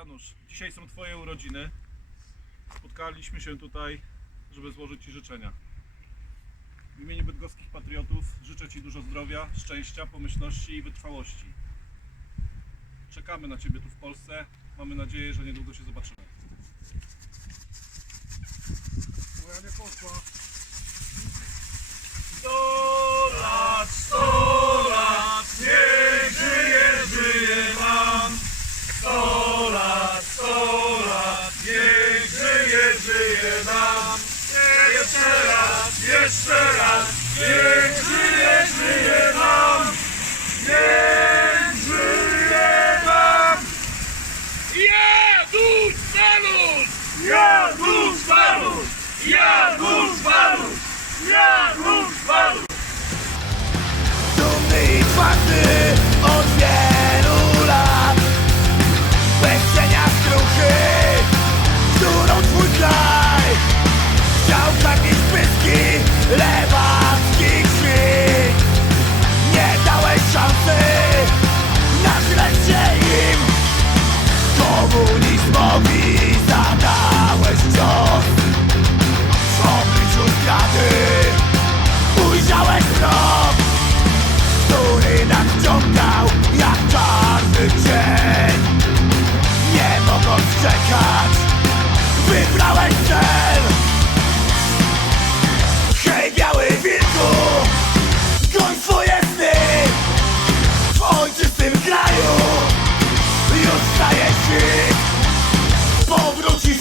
Janusz, dzisiaj są Twoje urodziny. Spotkaliśmy się tutaj, żeby złożyć Ci życzenia. W imieniu bydgoskich patriotów życzę Ci dużo zdrowia, szczęścia, pomyślności i wytrwałości. Czekamy na Ciebie tu w Polsce. Mamy nadzieję, że niedługo się zobaczymy. Moja nie poszła. jeszcze raz. Niech żyje, żyje nam. Niech żyje nam. Jadus Balus! Jadus Balus! Jadus Balus! Jadus Balus! Don't need don't you